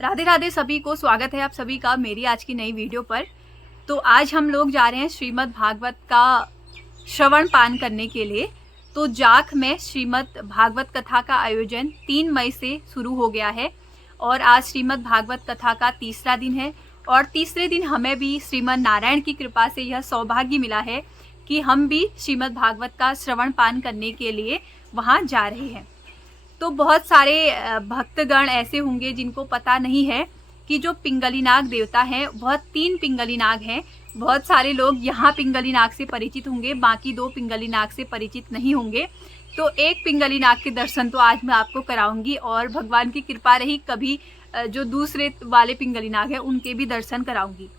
राधे राधे सभी को, स्वागत है आप सभी का मेरी आज की नई वीडियो पर। तो आज हम लोग जा रहे हैं श्रीमद् भागवत का श्रवण पान करने के लिए। तो जाख में श्रीमद् भागवत कथा का आयोजन 3 मई से शुरू हो गया है और आज श्रीमद् भागवत कथा का तीसरा दिन है। और तीसरे दिन हमें भी श्रीमद् नारायण की कृपा से यह सौभाग्य मिला है कि हम भी श्रीमद् भागवत का श्रवण पान करने के लिए वहाँ जा रहे हैं। तो बहुत सारे भक्तगण ऐसे होंगे जिनको पता नहीं है कि जो पिंगली नाग देवता हैं वह 3 पिंगली नाग हैं। बहुत सारे लोग यहाँ पिंगली नाग से परिचित होंगे, बाकी 2 पिंगली नाग से परिचित नहीं होंगे। तो एक पिंगली नाग के दर्शन तो आज मैं आपको कराऊंगी और भगवान की कृपा रही कभी जो दूसरे वाले पिंगली नाग हैं उनके भी दर्शन कराऊंगी।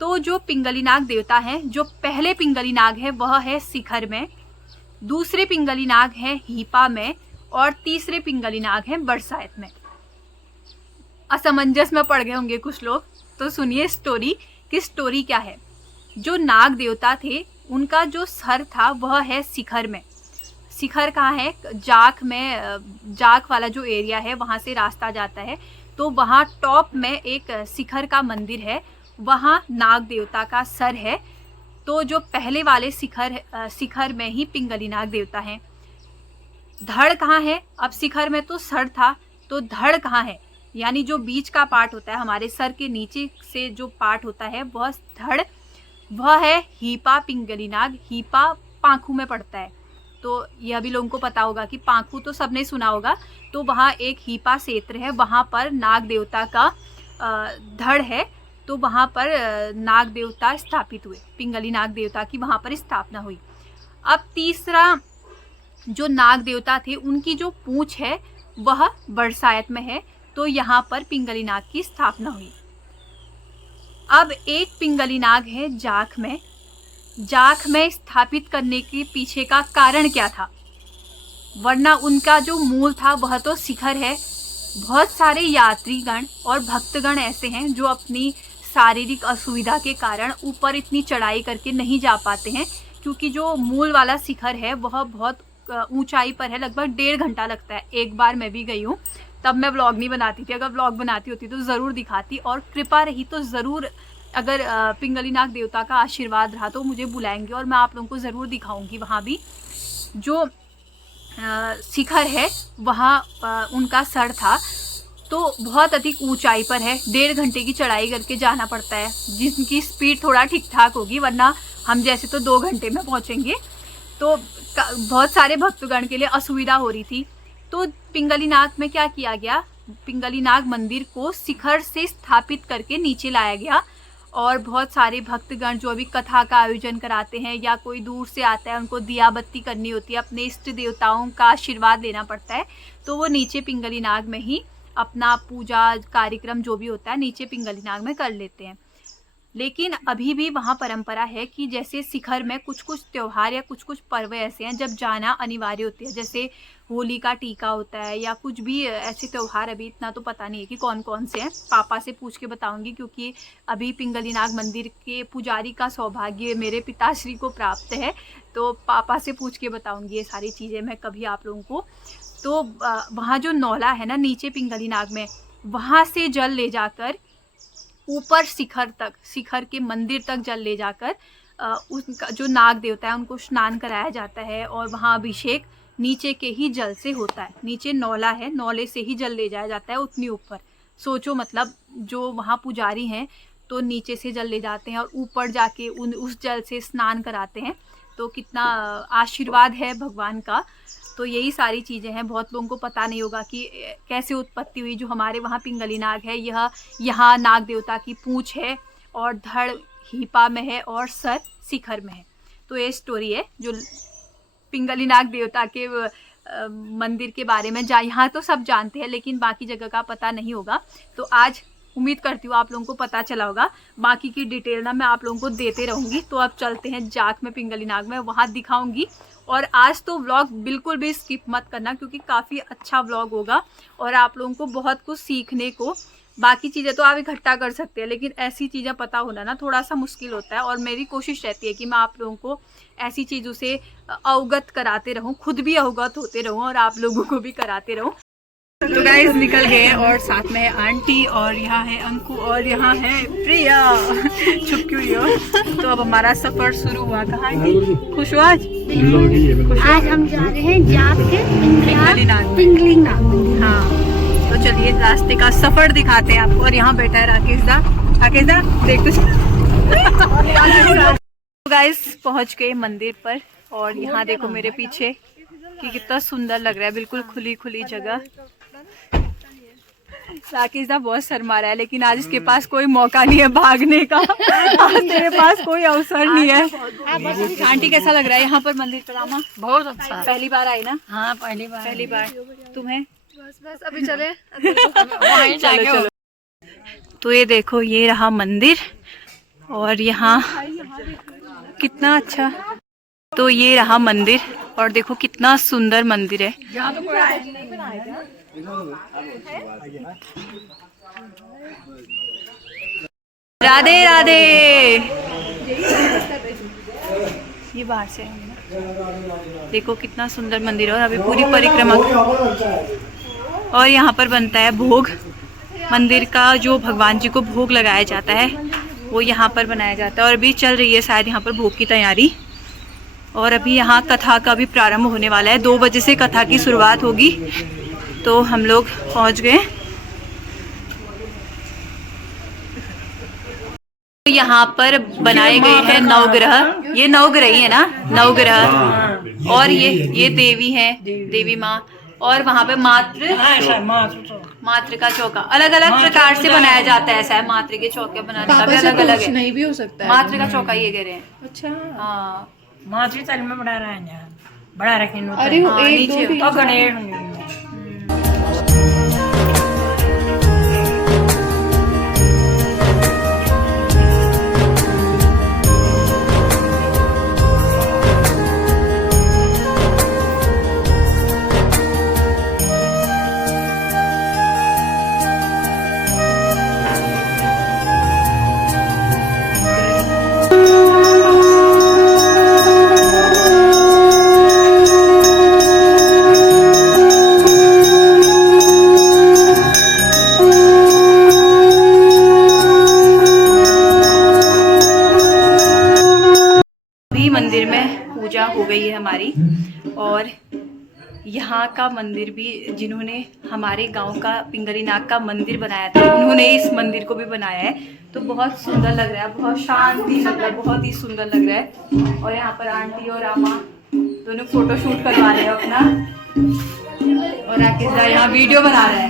तो जो पिंगली नाग देवता हैं, जो पहले पिंगली नाग है वह है शिखर में, दूसरे पिंगली नाग है हीपा में और तीसरे पिंगली नाग हैं बरसात में। असमंजस में पड़ गए होंगे कुछ लोग, तो सुनिए स्टोरी कि स्टोरी क्या है। जो नाग देवता थे उनका जो सर था वह है शिखर में। शिखर कहाँ है? जाख में, जाख वाला जो एरिया है वहाँ से रास्ता जाता है। तो वहाँ टॉप में एक शिखर का मंदिर है, वहाँ नाग देवता का सर है। तो जो पहले वाले शिखर में ही पिंगली नाग देवता हैं। धड़ कहाँ है? अब शिखर में तो सर था, तो धड़ कहाँ है? यानी जो बीच का पार्ट होता है, हमारे सर के नीचे से जो पार्ट होता है वह धड़, वह है हीपा पिंगली नाग। हीपा पांखू में पड़ता है। तो यह भी लोगों को पता होगा कि पांखू तो सबने सुना होगा। तो वहाँ एक हीपा क्षेत्र है, वहाँ पर नाग देवता का धड़ है। तो वहाँ पर नाग देवता स्थापित हुए, पिंगली नाग देवता की वहाँ पर स्थापना हुई। अब तीसरा जो नाग देवता थे उनकी जो पूंछ है वह बरसात में है। तो यहाँ पर पिंगली नाग की स्थापना हुई। अब एक पिंगली नाग है जाख में। जाख में स्थापित करने के पीछे का कारण क्या था? वरना उनका जो मूल था वह तो शिखर है। बहुत सारे यात्रीगण और भक्तगण ऐसे हैं जो अपनी शारीरिक असुविधा के कारण ऊपर इतनी चढ़ाई करके नहीं जा पाते हैं, क्योंकि जो मूल वाला शिखर है वह बहुत ऊंचाई पर है। लगभग 1.5 घंटा लगता है। एक बार मैं भी गई हूँ, तब मैं व्लॉग नहीं बनाती थी। अगर व्लॉग बनाती होती तो ज़रूर दिखाती, और कृपा रही तो ज़रूर, अगर पिंगली नाग देवता का आशीर्वाद रहा तो मुझे बुलाएंगे और मैं आप लोगों को ज़रूर दिखाऊंगी। वहाँ भी जो शिखर है वहाँ उनका सर था। तो बहुत अधिक ऊंचाई पर है, 1.5 घंटे की चढ़ाई करके जाना पड़ता है, जिनकी स्पीड थोड़ा ठीक ठाक होगी, वरना हम जैसे तो 2 घंटे में पहुँचेंगे। तो बहुत सारे भक्तगण के लिए असुविधा हो रही थी। तो पिंगली नाग में क्या किया गया? पिंगली नाग मंदिर को शिखर से स्थापित करके नीचे लाया गया। और बहुत सारे भक्तगण जो अभी कथा का आयोजन कराते हैं या कोई दूर से आता है, उनको दिया बत्ती करनी होती है, अपने इष्ट देवताओं का आशीर्वाद लेना पड़ता है, तो वो नीचे पिंगली नाग में ही अपना पूजा कार्यक्रम जो भी होता है नीचे पिंगली नाग में कर लेते हैं। लेकिन अभी भी वहाँ परंपरा है कि जैसे शिखर में कुछ कुछ त्यौहार या कुछ कुछ पर्व ऐसे हैं जब जाना अनिवार्य होती है, जैसे होली का टीका होता है या कुछ भी ऐसे त्यौहार। अभी इतना तो पता नहीं है कि कौन कौन से हैं, पापा से पूछ के बताऊंगी, क्योंकि अभी पिंगली नाग मंदिर के पुजारी का सौभाग्य मेरे पिताश्री को प्राप्त है। तो पापा से पूछ के बताऊंगी ये सारी चीज़ें मैं कभी आप लोगों को। तो वहाँ जो नौला है ना नीचे पिंगली नाग में, वहाँ से जल ले जाकर ऊपर शिखर तक, शिखर के मंदिर तक जल ले जाकर उनका जो नाग देवता है उनको स्नान कराया जाता है। और वहाँ अभिषेक नीचे के ही जल से होता है। नीचे नौला है, नौले से ही जल ले जाया जाता है उतनी ऊपर। सोचो, मतलब जो वहाँ पुजारी हैं तो नीचे से जल ले जाते हैं और ऊपर जाके उस जल से स्नान कराते हैं। तो कितना आशीर्वाद है भगवान का। तो यही सारी चीज़ें हैं। बहुत लोगों को पता नहीं होगा कि कैसे उत्पत्ति हुई। जो हमारे वहाँ पिंगली नाग है, यह यहाँ नाग देवता की पूंछ है और धड़ हीपा में है और सर शिखर में है। तो ये स्टोरी है जो पिंगली नाग देवता के मंदिर के बारे में। यहाँ तो सब जानते हैं, लेकिन बाकी जगह का पता नहीं होगा। तो आज उम्मीद करती हूँ आप लोगों को पता चला होगा। बाकी की डिटेल ना मैं आप लोगों को देते रहूँगी। तो अब चलते हैं जाख में, पिंगली नाग में, वहाँ दिखाऊँगी। और आज तो व्लॉग बिल्कुल भी स्किप मत करना, क्योंकि काफ़ी अच्छा व्लॉग होगा और आप लोगों को बहुत कुछ सीखने को। बाकी चीज़ें तो आप इकट्ठा कर सकते हैं, लेकिन ऐसी चीज़ें पता होना ना थोड़ा सा मुश्किल होता है। और मेरी कोशिश रहती है कि मैं आप लोगों को ऐसी चीज़ों से अवगत कराते रहूं, खुद भी अवगत होते रहूं और आप लोगों को भी कराते रहूं। तो गाइस निकल गए और साथ में है आंटी और यहाँ है अंकु और यहाँ है प्रिया छुप क्यों रही हो। तो अब हमारा सफर शुरू हुआ। कहाँ खुश हो आज? आज हम जा रहे हैं जाप के पिंगलीनाथ। हाँ तो चलिए रास्ते का सफर दिखाते हैं आपको। और यहाँ बैठा है राकेश दा। राकेश दा देख तो गाइस पहुँच गए मंदिर पर और यहाँ देखो मेरे पीछे कि कितना सुंदर लग रहा है, बिल्कुल खुली खुली जगह। राकेश दा बहुत शर्मा रहा है लेकिन आज इसके पास कोई मौका नहीं है भागने का। आज तेरे पास कोई अवसर नहीं है। आंटी कैसा लग रहा है यहाँ पर मंदिर पर आमा? बहुत अच्छा। पहली बार आई ना? हाँ पहली बार। तुम्हें? बस अभी चले चलो। तो ये देखो ये रहा मंदिर और यहाँ कितना अच्छा। तो ये रहा मंदिर और देखो कितना सुंदर मंदिर है। राधे राधे। ये बाहर से देखो कितना सुंदर मंदिर है और अभी पूरी परिक्रमा और यहाँ पर बनता है भोग। मंदिर का जो भगवान जी को भोग लगाया जाता है वो यहाँ पर बनाया जाता है और अभी चल रही है शायद यहाँ पर भोग की तैयारी। और अभी यहाँ कथा का भी प्रारंभ होने वाला है। 2 बजे से कथा की शुरुआत होगी। तो हम लोग पहुँच गए। यहाँ पर बनाए गए हैं नवग्रह। ये नवग्रह ही है ना? नवग्रह। और ये देवी है, देवी माँ। और वहाँ पे मात्र का चौका अलग अलग प्रकार से बनाया जाता है। ऐसा है मात्र के चौके बनाने का भी अलग अलग है। नहीं भी हो सकता है। मात्र का चौका ये कह रहे हैं। अच्छा हाँ माछी तल में बड़ा रहा है बड़ा रखे अरे वो हाँ, एक नीचे। दो तो गणेश मंदिर में पूजा हो गई है हमारी। और यहाँ का मंदिर भी जिन्होंने हमारे गांव का पिंगलीनाथ का मंदिर बनाया था उन्होंने इस मंदिर को भी बनाया है। तो बहुत सुंदर लग रहा है, बहुत शांति, मतलब बहुत ही सुंदर लग रहा है। और यहाँ पर आंटी और आमा दोनों फोटो शूट करवा रहे हैं अपना। और राकेश दा यहाँ वीडियो बना रहा है।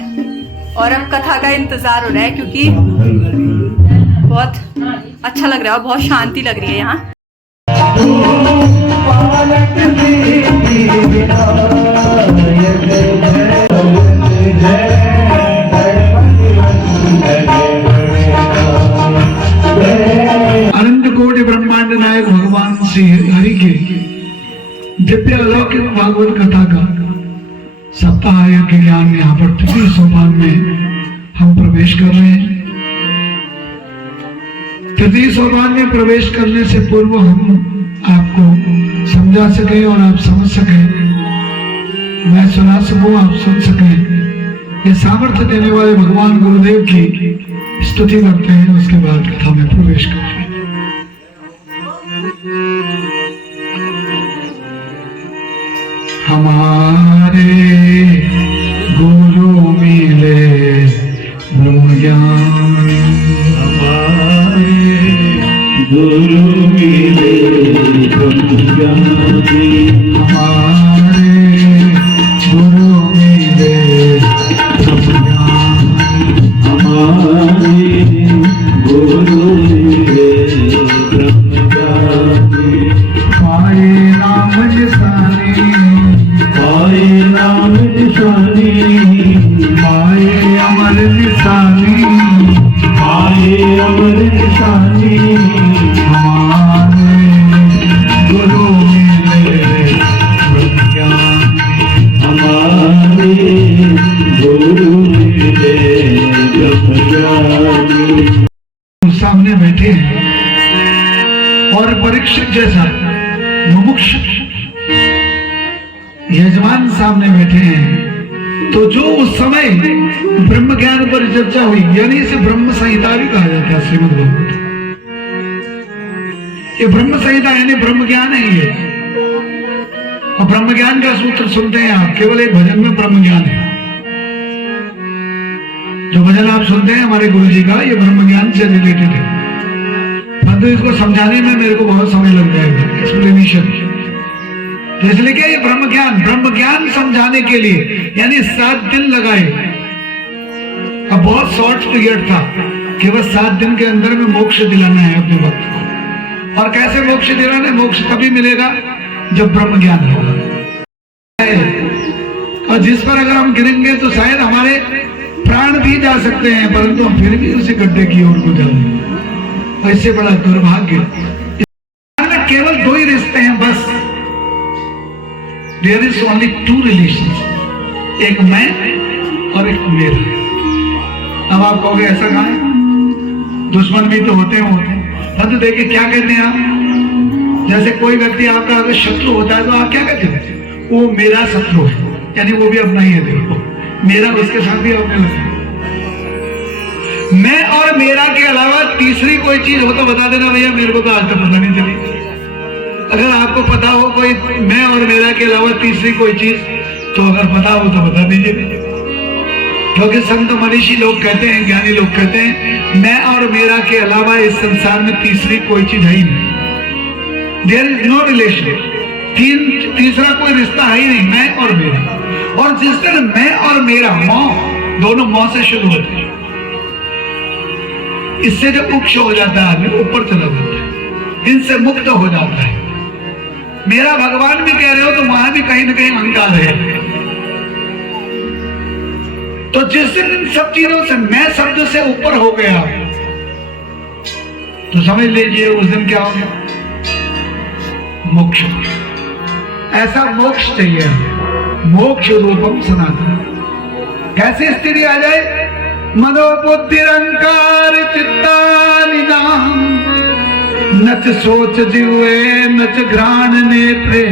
और अब कथा का इंतजार हो रहा है क्योंकि बहुत अच्छा लग रहा है और बहुत शांति लग रही है यहाँ। अनंत कोटि ब्रह्मांड नायक भगवान श्री हरि के दिव्य अलौकिक भागवत कथा का सप्ताह के ज्ञान यहाँ पर तृतीय सोपान में हम प्रवेश कर रहे हैं। तृतीय सोपान में प्रवेश करने से पूर्व हम आपको समझा सके और आप समझ सके, मैं सुना सकूं आप सुन सके, ये सामर्थ्य देने वाले भगवान गुरुदेव की स्तुति करते हैं। उसके बाद कथा में प्रवेश करते हैं। हमारे गुरु मिले ब्रह्म ज्ञान, हमारे गुरु मिले ब्रह्म ज्ञान, हमारे गुरु मिले ब्रह्म ज्ञान, हमारे गुरु मिले ब्रह्म ज्ञान। पाए राम निशानी, पाए राम निशानी, पाए अमर निशानी, पाए अमर निशानी, हमारे गुरु मिले ब्रह्म ज्ञान, हमारे गुरु मिले ब्रह्म ज्ञान। सामने बैठे हैं और परीक्षित जैसा मुमुक्ष यजमान सामने बैठे हैं। तो जो उस समय ब्रह्म ज्ञान पर चर्चा हुई, यानी इसे ब्रह्म संहिता भी कहा जाता है। श्रीमद् भागवत ये ब्रह्म संहिता यानी ब्रह्म ज्ञान है ये। और ब्रह्म ज्ञान का सूत्र सुनते हैं आप, केवल एक भजन में ब्रह्म ज्ञान है। जो भजन आप सुनते हैं हमारे गुरु जी का, ये ब्रह्म ज्ञान से रिलेटेड है, परंतु इसको समझाने में मेरे को बहुत समय लग जाएगा, एक्सप्लेनेशन। तो इसलिए क्या ये ब्रह्म ज्ञान समझाने के लिए यानी 7 दिन लगाए। अब बहुत शॉर्ट पीरियड था, केवल 7 दिन के अंदर में मोक्ष दिलाना है अपने भक्त को। और कैसे मोक्ष दिलाना है? मोक्ष तभी मिलेगा जब ब्रह्म ज्ञान होगा। और जिस पर अगर हम गिरेंगे तो शायद हमारे प्राण भी जा सकते हैं, परंतु हम फिर भी उसी गड्ढे की ओर को जाएंगे। ऐसे बड़ा दुर्भाग्य। केवल 2 ही रिश्ते हैं बस। There is only 2 relations, एक मैं और एक मेरा। अब आप कहोगे ऐसा कहाँ है? दुश्मन भी तो होते हैं। तो देखिए क्या कहते हैं आप, जैसे कोई व्यक्ति आपका अगर शत्रु होता है तो आप क्या कहते हैं? वो मेरा शत्रु है, यानी वो भी अपना ही है। देखो मेरा उसके साथ भी अपने लगे। मैं और मेरा के अलावा तीसरी कोई चीज हो तो बता देना भैया, मेरे को तो आज तक पता नहीं चली। अगर आपको पता हो कोई मैं और मेरा के अलावा तीसरी कोई चीज, तो अगर पता हो तो बता दीजिए। क्योंकि संत मनीषी लोग कहते हैं, ज्ञानी लोग कहते हैं, मैं और मेरा के अलावा इस संसार में तीसरी कोई चीज है ही नहीं। There is no relation. तीसरा कोई रिश्ता है ही नहीं, मैं और मेरा। और जिस दिन मैं और मेरा मौ, दोनों मौ से शुरू होते हैं, इससे जब मोक्ष हो जाता है आदमी ऊपर चला जाता है, इनसे मुक्त हो जाता है। मेरा भगवान भी कह रहे हो तो वहां भी कहीं ना कहीं अहंकार है। तो जिस दिन इन सब चीजों से मैं शब्द से ऊपर हो गया तो समझ लीजिए उस दिन क्या हो गया? मोक्ष। ऐसा मोक्ष चाहिए, मोक्ष रूपम सनातन। कैसी स्थिति आ जाए? मनोबुद्धिरंकार चित्तानिनाहं, न च शोच जिह्वे न च घ्राण नेत्रे,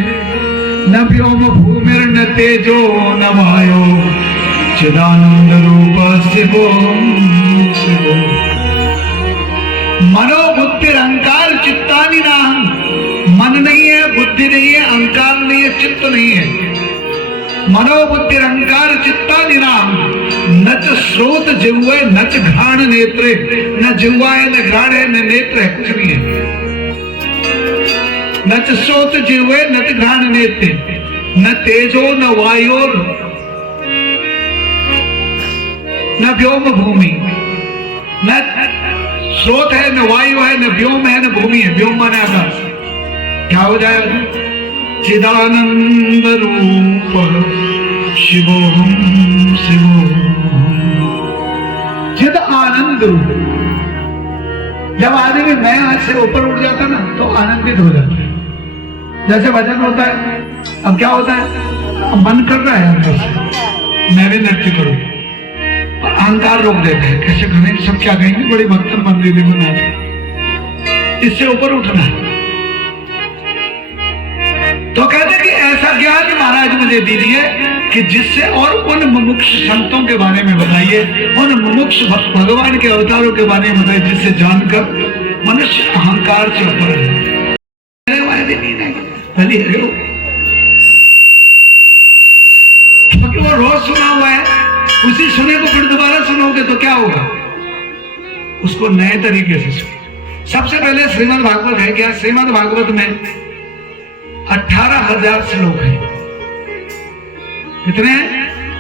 न व्योम भूमिर्न तेजो न वायो, चिदानंद रूप शिवोम शिवोम। मनोबुद्धिरंकार चित्तानिनाहं, मन नहीं है, बुद्धि नहीं है, अहंकार नहीं है, चित्त नहीं है। मनोबुद्धिरंकार चित्तानिनाहं, न च श्रोत जिह्वे न च घ्राण नेत्रे, न जिह्वा है न घ्राण है न नेत्र है, कुछ नहीं है। न च श्रोत जिह्वे न च घ्राण नेत्रे, न तेजो न वायोर न व्योम भूमि। न स्रोत है न वायु है न व्योम है न भूमि है। व्योम माने आकाश। क्या हो जाएगा? चिदानंद रूप शिवोहम शिवोहम। चिद आनंद रूप। जब आदमी मैं आज से ऊपर उठ जाता ना तो आनंदित हो जाता है। जैसे भजन होता है, अब क्या होता है? मन कर रहा है अंदर से मैं भी नृत्य करूं, और अहंकार रोक देता है। कैसे करें? सब क्या कहेंगे? बड़ी भक्तन बन रही देखो नाच। इससे ऊपर उठना है। तो कहते कि ऐसा ज्ञान महाराज मुझे दीजिए कि जिससे, और उन मुमुक्ष संतों के बारे में बताइए, उन मुमुक्ष भगवान के अवतारों के बारे में बताइए, जिससे जानकर मनुष्य अहंकार से ऊपर है। क्योंकि वो रोज सुना हुआ है, उसी सुने को फिर दोबारा सुनोगे तो क्या होगा? उसको नए तरीके से सुनो। सबसे पहले श्रीमद् भागवत है क्या? श्रीमद् भागवत में 18,000 श्लोक हैं। कितने हैं?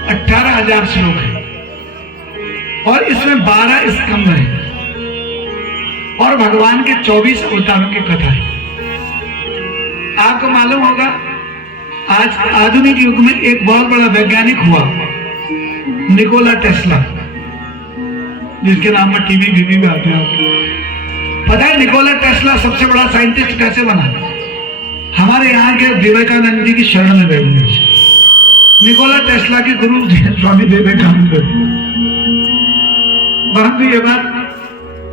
18,000 श्लोक हैं। और इसमें 12 स्कंद हैं और भगवान के 24 अवतारों की कथा है। आपको मालूम होगा आज आधुनिक युग में एक बहुत बड़ा वैज्ञानिक हुआ, निकोला टेस्ला, जिसके नाम पर टीवी बीवी भी आते हैं। आपको पता है निकोला टेस्ला सबसे बड़ा साइंटिस्ट कैसे बना? हमारे यहाँ के विवेकानंद जी की शरण में बैठने से। निकोला टेस्ला के गुरु स्वामी विवेकानंद। परंतु ये बात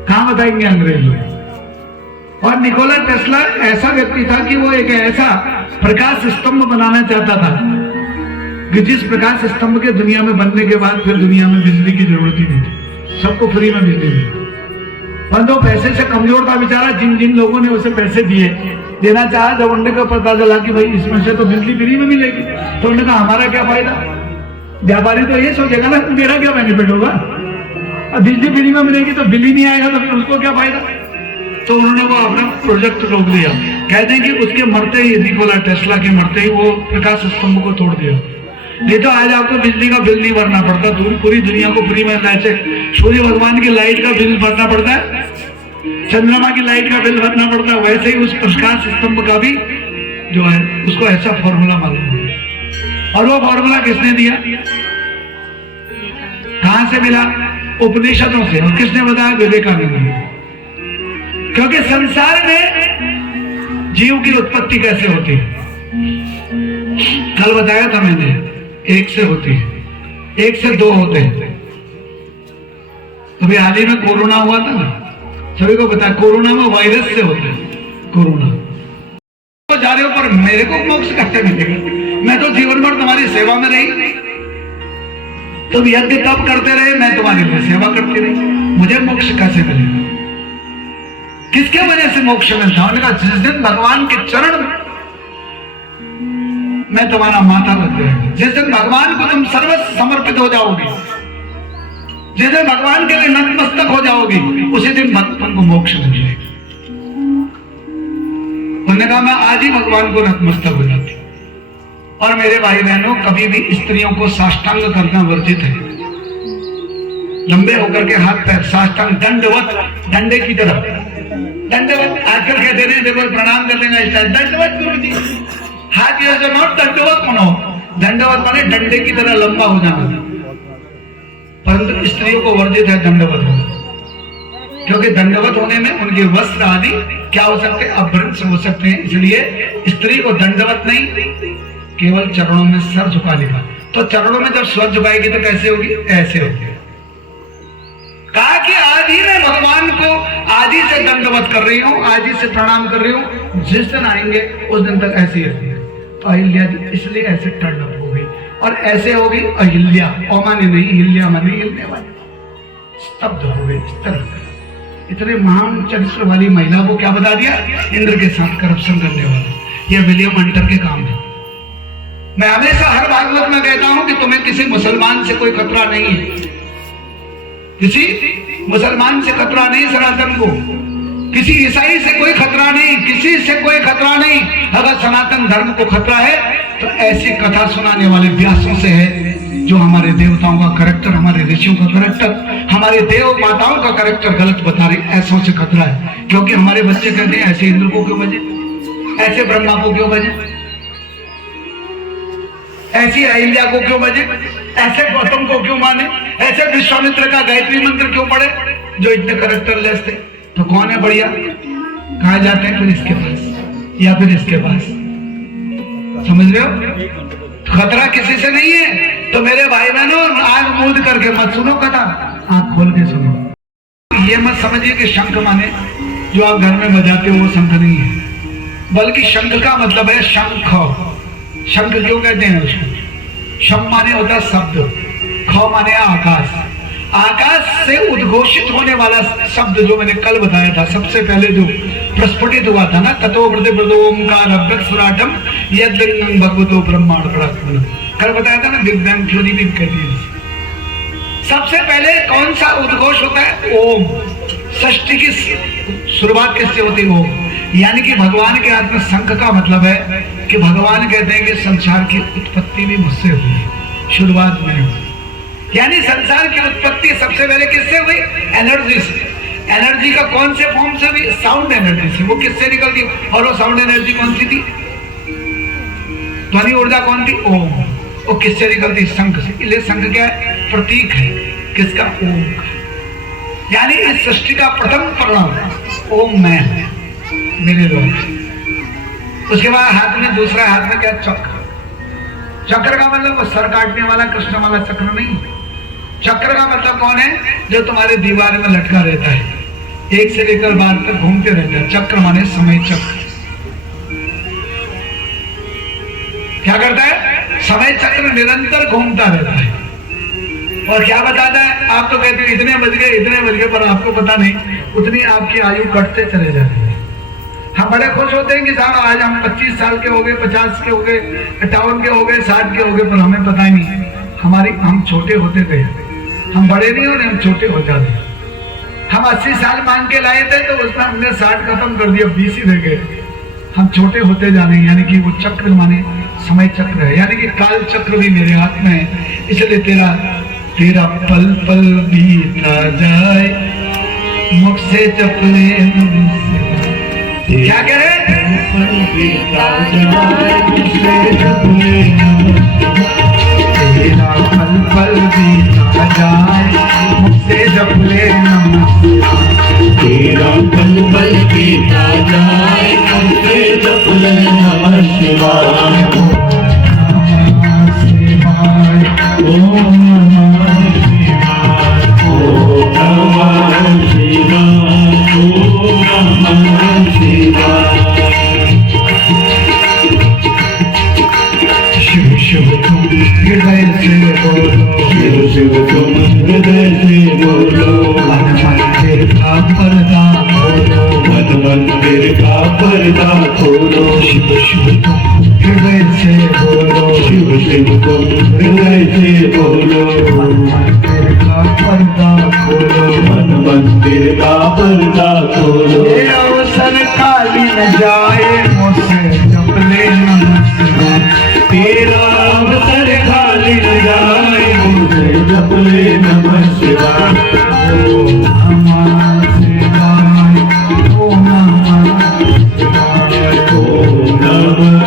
कहाँ बताएंगे अंग्रेज लोग। और निकोला टेस्ला ऐसा व्यक्ति था कि वो एक ऐसा प्रकाश स्तंभ बनाना चाहता था कि जिस प्रकाश स्तंभ के दुनिया में बनने के बाद फिर दुनिया में बिजली की जरूरत ही नहीं थी, सबको फ्री में बिजली मिली। परंतु पैसे से कमजोर था बेचारा, जिन जिन लोगों ने उसे पैसे देना चाहा, जब उनने को पता चला कि भाई इसमें से तो बिजली फ्री में मिलेगी, तो उन्होंने कहा हमारा क्या फायदा। व्यापारी तो ये सोचेगा ना मेरा क्या बेनिफिट होगा, अब बिजली फ्री में मिलेगी तो बिल ही नहीं आएगा तो फिर उसको क्या फायदा। तो उन्होंने वो अपना प्रोजेक्ट रोक दिया। कहते हैं कि उसके मरते ही, निकोला टेस्ला के मरते ही वो प्रकाश स्तंभ को तोड़ दिया। नहीं तो आज आपको बिजली का बिल नहीं भरना पड़ता, पूरी दुनिया को फ्री में, ऐसे सूर्य भगवान की लाइट का बिल भरना पड़ता है, चंद्रमा की लाइट का बिल भरना पड़ता है, वैसे ही उस प्रकाश स्तंभ का भी जो है उसको ऐसा फॉर्मूला मालूम है। और वो फॉर्मूला किसने दिया, कहां से मिला? उपनिषदों से। और किसने बताया? विवेकानंद ने। क्योंकि संसार में जीव की उत्पत्ति कैसे होती है, कल बताया था मैंने, एक से होती है, एक से दो होते हैं। अभी हाल ही में कोरोना हुआ था ना, सभी को पता है, कोरोना में वायरस से होता है कोरोना। तो जा रहे हो पर मेरे को मोक्ष कैसे मिलेगा? मैं तो जीवन भर तुम्हारी सेवा में रही, तुम यज्ञ तप करते रहे, मैं तुम्हारी लिए सेवा करती रही, मुझे मोक्ष कैसे मिलेगा? किसके वजह से मोक्ष मिलता? उन्होंने कहा जिस दिन भगवान के चरण में तुम्हारा माथा लग जाएगा, जिस दिन भगवान को तुम सर्वस्व समर्पित हो जाओगे, जिस दिन भगवान के लिए नतमस्तक हो जाओगे, उसी दिन तुमको मोक्ष मिल जाएगा। उन्होंने कहा मैं आज ही भगवान को नतमस्तक हो जाती। और मेरे भाई बहनों, कभी भी स्त्रियों को साष्टांग करना वर्जित है। लंबे होकर के हाथ पैर साष्टांग, दंडवत, डंडे की तरह दंडवत। आजकल कहते हैं देखो प्रणाम कर देंगे, दंडवत गुरु जी, हाथ ऐसे मत, दंडवत मनो। दंडवत माने डंडे की तरह लंबा हो जाना। परंतु स्त्रियों को वर्जित है दंडवत होना, क्योंकि दंडवत होने में उनके वस्त्र आदि क्या हो सकते हैं, अभ्रंश हो सकते हैं। इसलिए स्त्री को दंडवत नहीं, केवल चरणों में सर झुका लेगा। तो चरणों में जब सर झुकाएगी तो कैसे होगी? ऐसे होगी। कहा कि आज ही मैं भगवान को आज ही से दंडवत कर रही हूं, आज ही से प्रणाम कर रही हूं, जिस दिन आएंगे उस दिन तक ऐसी होगी। तो अहिल्या जी इसलिए ऐसे टर्न अप हो गई, और ऐसे हो गई अहिल्या, ओ माने नहीं, हिल्या माने हिलने वाली, स्तब्ध हो गई, स्तर। इतने महान चरित्र वाली महिला को क्या बता दिया? इंद्र के साथ करप्शन करने वाला। यह विलियम हंटर के काम है। मैं हमेशा हर भागवत में कहता हूं कि तुम्हें किसी मुसलमान से कोई खतरा नहीं है, किसी मुसलमान से खतरा नहीं, सनातन को, किसी ईसाई से कोई खतरा नहीं, किसी से कोई खतरा नहीं। अगर सनातन धर्म को खतरा है तो ऐसी कथा सुनाने वाले व्यासों से है, जो हमारे देवताओं का कैरेक्टर, हमारे ऋषियों का कैरेक्टर, हमारे देव माताओं का कैरेक्टर गलत बता रहे, ऐसों से खतरा है। क्योंकि हमारे बच्चे कहते हैं ऐसे इंद्र को क्यों बजे, ऐसे ब्रह्मा को क्यों बजे, ऐसी अहिल्या को क्यों बजे, ऐसे गौतम को क्यों माने, ऐसे विश्वामित्र का गायत्री मंत्र क्यों पढ़े, जो इतने कैरेक्टर लेस थे। तो कौन है बढ़िया? कहा जाते हैं फिर इसके पास या फिर इसके पास। समझ रहे हो? खतरा किसी से नहीं है। तो मेरे भाई बहनों, आंख मूंद करके मत सुनो कथा, आंख खोल के सुनो। ये मत समझिए कि शंख माने जो आप घर में बजाते हो वो शंख नहीं है, बल्कि शंख का मतलब है शंख। शंख क्यों कहते हैं उसको? शम माने होता है शब्द, ख माने आकाश। आकाश से उद्घोषित होने वाला शब्द जो मैंने कल बताया था, सबसे पहले जो प्रस्फुटित हुआ था ना, ततो वृद्धि ओमकार अभ्यक्षराटम यद्लिंगं भगवतो ब्रह्मांड परात्मनः, कल बताया था ना, बिग बैंग थ्योरी भी कहती है। सबसे पहले कौन सा उद्घोष होता है? ओम। सृष्टि की शुरुआत किससे होती है? ओम। यानी कि भगवान के हाथ में शंख का मतलब है कि भगवान कहते हैं कि संसार की उत्पत्ति भी मुझसे हुई है, शुरुआत में हुई। यानी संसार की उत्पत्ति सबसे पहले किससे हुई? एनर्जी से। एनर्जी का कौन से फॉर्म से हुई? साउंड एनर्जी से। वो किससे निकलती? और वो साउंड एनर्जी कौन सी थी? ध्वनि ऊर्जा कौन थी? ओम। वो किससे निकलती? शंख से। इसलिए शंख क्या है? प्रतीक है किसका? ओम का। यानी इस सृष्टि का प्रथम प्रणव ओम मैं है, मेरे द्वारा। उसके बाद हाथ में, दूसरा हाथ में क्या? चक्र। चक्र का मतलब वो सर काटने वाला कृष्ण वाला चक्र नहीं। चक्र का मतलब कौन है? जो तुम्हारे दीवार में लटका रहता है, एक से लेकर 12 तक घूमते रहता है। चक्र माने समय चक्र। क्या करता है? समय चक्र निरंतर घूमता रहता है। और क्या बताता है, आप तो कहते हैं इतने बज गए, पर आपको पता नहीं उतनी आपकी आयु कटते चले जाती है। हम बड़े खुश होते हैं कि साहब आज हम 25 साल के हो गए, 50 के हो गए, 58 के हो गए, 60 के हो गए, पर हमें पता ही नहीं हम छोटे होते गए। हम बड़े नहीं होने, हम छोटे हो जाते। हम 80 साल मांग के लाए थे तो उसमें हमने 60 खत्म कर दिया, 20 ही रह गए। हम छोटे होते जाने, यानी कि वो चक्र माने समय चक्र है, यानी कि काल चक्र भी मेरे हाथ में है। इसलिए तेरा पल पल बीता जाए मुख से चपले, क्या कह रहे? पल बीता जाए मुख से चपले, तेरा पल पल बीता जाए मुख से चपले नमः शिवाय, तेरा पल पल बीता जाए मुख से चपले नमः शिवाय, ओम नमः शिवाय, ओम नमः शिवाय, ओम नमः शिवाय। शिव शिव तुम हृदय से बोलो, शिव शिव तुम हृदय से बोलो, मन मंदिर का पर्दा खोलो, मन मंदिर का पर्दा खोलो, शिव शिव तुम हृदय से बोलो, शिव शिव तुम हृदय से बोलो, मन मंदिर का पर्दा खोलो, मन मंदिर का पर्दा खोलो। ये अवसर खाली न जाए मुझसे जपले नमः शिवाय, तेरा अवसर खाली न जाए मुझसे जपले नमः शिवाय, ओम नमः शिवाय, ओम नमः शिवाय, ओम नमः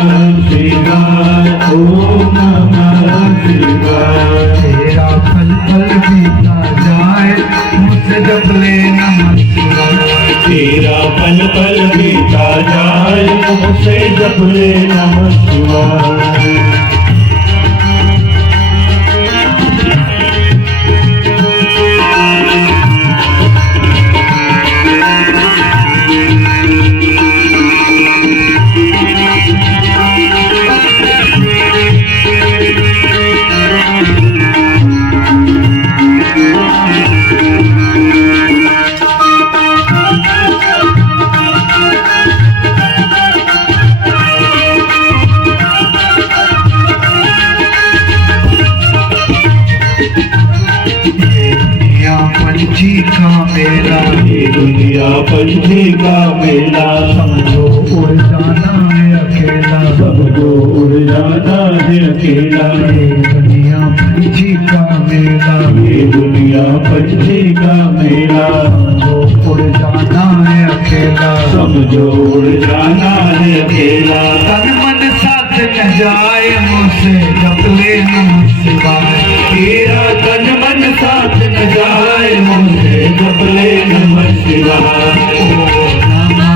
शिवाय, ओम नमः शिवाय। तेरा पल पल बीता जाए मुझसे जपले नमः शिवाय, तेरा पल पल बीता जाए मुझसे जपले नमः शिवाय। पंछी का मेला, ये दुनिया पंछी का मेला, समझो उड़ जाना है अकेला, सबको उड़ जाना है अकेला। ये दुनिया पंछी का मेला, ये दुनिया पंछी का मेला, समझो उड़ जाना है अकेला, समझो उड़ जाना है अकेला। तन मन साथ न जाए मुझसे जपले नमः शिवाय, तेरा तन मन साथ न जाए मुझसे जपले नमः शिवाय, ओम नमः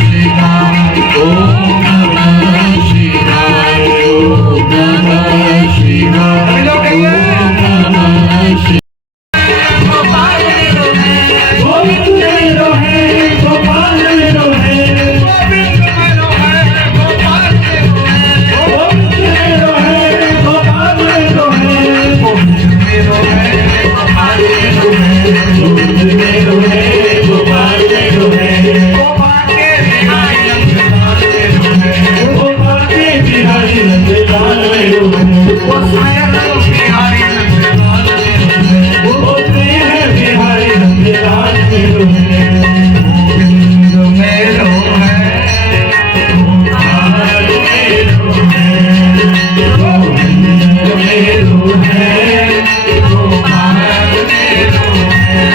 शिवाय, ओम नमः शिवाय, ओम नमः शिवाय, सभी लोग कहिए। ओम नमः शिवाय। गोपाल मेरो है, गोपाल मेरो है, गोपाल मेरो है, गोपाल मेरो है, गोपाल मेरो है, गोपाल मेरो है, गोविंद मेरो है, गोपाल मेरो है, गोविंद मेरो है, गोपाल मेरो है, गोपाल के बिहारी नंदलाल मेरो है, गोपाल के बिहारी नंदलाल मेरो है, वो स्वयं बिहारी नंदलाल मेरो है, वो प्रेम बिहारी नंदलाल मेरो है, गोविंद मेरो है, गोपाल मेरो है, गोविंद मेरो है, गोपाल मेरो है,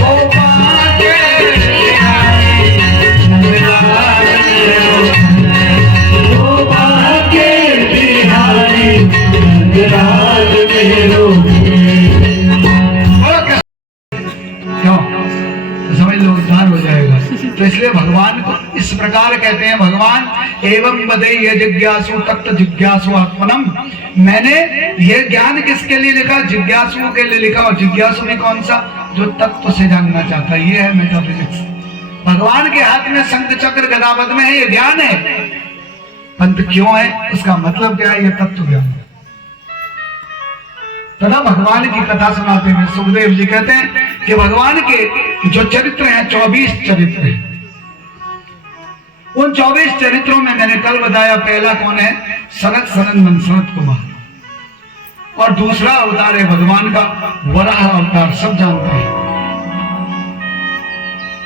गोपाल के बिहारी नंदलाल मेरो है, गोपाल के बिहारी नंदलाल मेरो है। क्यों? तो समझ लो उद्धार हो जाएगा। तो इसलिए भगवान को इस प्रकार कहते हैं, भगवान एवं बदे ये जिज्ञासु तत्व जिज्ञासु आत्मनम। मैंने ये ज्ञान किसके लिए लिखा? जिज्ञासुओं के लिए लिखा। और जिज्ञासु में कौन सा? जो तत्व से जानना चाहता है। ये है मेटाफिजिक्स। भगवान के हाथ में शंख चक्र गदा पद्म है, ये ज्ञान है। पंत क्यों है? उसका मतलब क्या है? ये तत्व ज्ञान है। तथा भगवान की कथा सुनाते हैं। सुखदेव जी कहते हैं कि भगवान के जो चरित्र हैं 24 चरित्र हैं। उन 24 चरित्रों में मैंने कल बताया पहला कौन है, सनत सनंदन सनत कुमार, और दूसरा अवतार है भगवान का वराह अवतार, सब जानते हैं।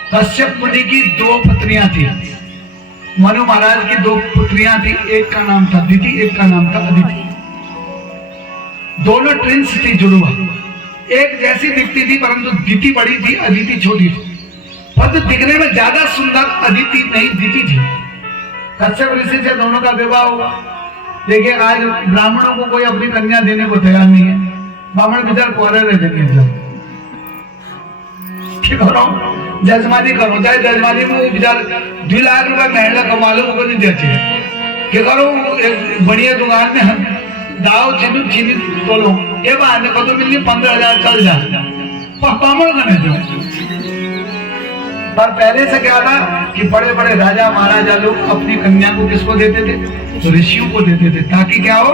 कश्यप मुनि की 2 पत्नियां थी, मनु महाराज की 2 पुत्रियां थी, एक का नाम था दिति, एक का नाम था अदिति। दोनों ट्विंस थी, जुड़वा, एक जैसी दिखती थी परंतु दिति बड़ी थी, अदिति छोटी थी। परंतु दिखने में ज्यादा सुंदर अदिति नहीं दिति थी। कश्यप ऋषि से दोनों का विवाह हुआ। देखिए आज ब्राह्मणों को कोई अपनी कन्या देने को तैयार नहीं है, ब्राह्मण विचार कोरे रहते करो, जजमानी करो, चाहे जजमानी में विचार 2 लाख रुपए महीना कमा लो, वो नहीं देती है। क्या करो, एक बढ़िया दुकान में हम दाव चीनी तोलो, ये बहाने को तो मिलनी 15,000 चल जा, ब्राह्मण करने दो। पर पहले से क्या था कि बड़े बड़े राजा महाराजा लोग अपनी कन्या को किसको देते थे, तो ऋषियों को देते थे, ताकि क्या हो,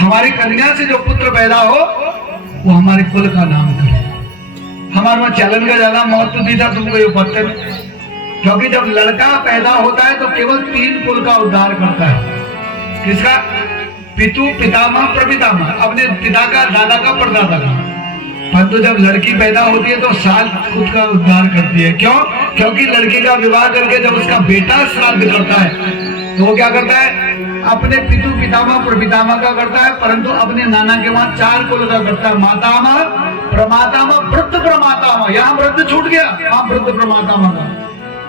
हमारी कन्या से जो पुत्र पैदा हो वो हमारे कुल का नाम करे। हमारे वहां चलन का ज्यादा महत्व भी था, तुमको ये पता नहीं, क्योंकि जब लड़का पैदा होता है तो केवल 3 कुल का उद्धार करता है। किसका? पितु, पितामह, प्रपितामह, अपने पिता का, दादा का, परदादा का। परंतु जब लड़की पैदा होती है तो 7 कुल का उद्धार करती है। क्यों? क्योंकि लड़की का विवाह करके जब उसका बेटा श्राद्ध करता है तो वो क्या करता है, अपने पितु, पितामह, प्रपितामह का करता है, परंतु अपने नाना के वहां 4 कुल का करता है, मातामह, प्रमातामह, वृद्ध प्रमातामह। यहाँ वृद्ध छूट गया, वहां वृद्ध प्रमातामह का,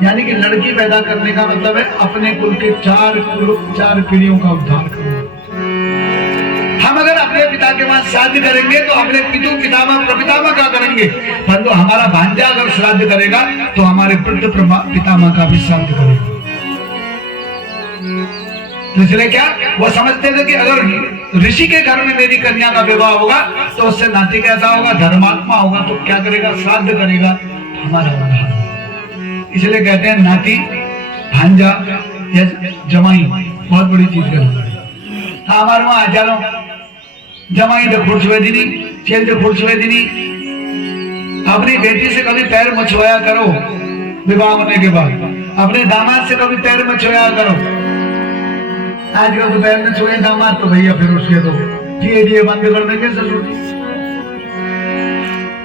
यानी कि लड़की पैदा करने का मतलब है अपने कुल के 4 पीढ़ियों का उद्धार करना। हम अगर अपने पिता के वहां श्राद्ध करेंगे तो अपने पितु, पितामह, प्रपितामह का करेंगे, परंतु हमारा भांजा अगर श्राद्ध करेगा तो हमारे वृद्ध पितामह का भी श्राद्ध करेगा। तो इसलिए क्या वो समझते थे कि अगर ऋषि के घर में मेरी कन्या का विवाह होगा तो उससे नाती कैसा होगा, धर्मात्मा होगा, तो क्या करेगा, श्राद्ध करेगा, हमारा उद्धार। इसलिए कहते हैं नाती, भांजा या जमाई बहुत बड़ी चीज करना। हमारे वहां हजारों जमाई तो खुर्चवे दिनी, चेल तो खुर्चवे दिनी। अपनी बेटी से कभी पैर मछवाया करो विवाह होने के बाद, अपने दामाद से कभी पैर मछवाया करो। आज का पैर में छुए दामाद तो भैया फिर उसके तो धीरे बंद कर देंगे ससुर जी,